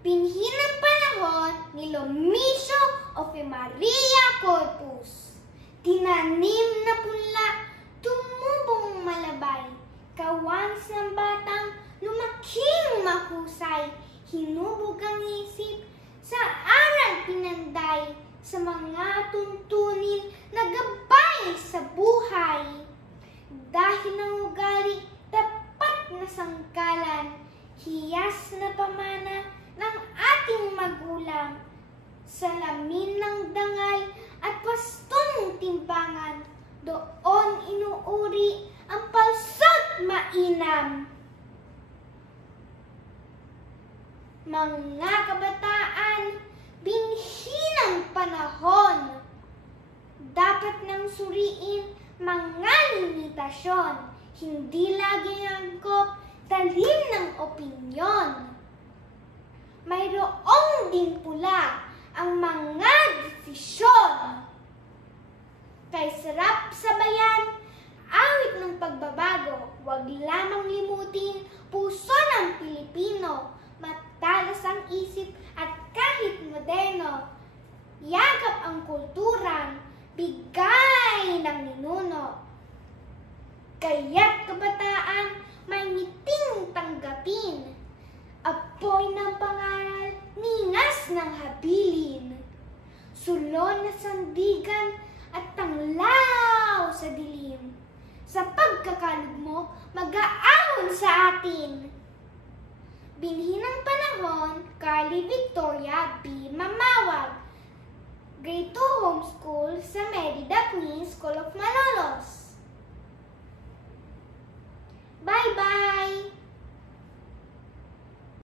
Pinhi ng panahon ni Lomisio Maria Corpus. Tinanim na punla, tumubong malabay, kawans ng batang lumaking mahusay, hinubog ang isip, sa aral pinanday, sa mga tuntunin na gabay sa buhay. Dahil ng ugali, tapat na sangkalan, hiyas na pamana ng ating magulang, salamin ng dangal at wastong timbangan, doon inuuri ang palso't mainam. Mga kabataan, binhi ng panahon, dapat nang suriin mga limitasyon, hindi laging angkop, talim ng opinyon. Mayroong din pula ang mga desisyon. Kay sarap sa bayan, awit ng pagbabago, huwag lamang limutin puso ng Pilipino, matalas ang isip at kahit moderno, yagap ang kulturang bigay ng ninuno. Kaya't kabataan, may ngiting tanggapin, apoy ng pangaral, ningas ng habilin, sulon na sandigan at tanglaw sa dilim. Sa pagkakalugmok, mag-aahon sa atin. Binhi ng panahon, Carly Victoria B. Mamawag, Grade 2 Homeschool sa Merida Queen School of Malolos. Bye-bye!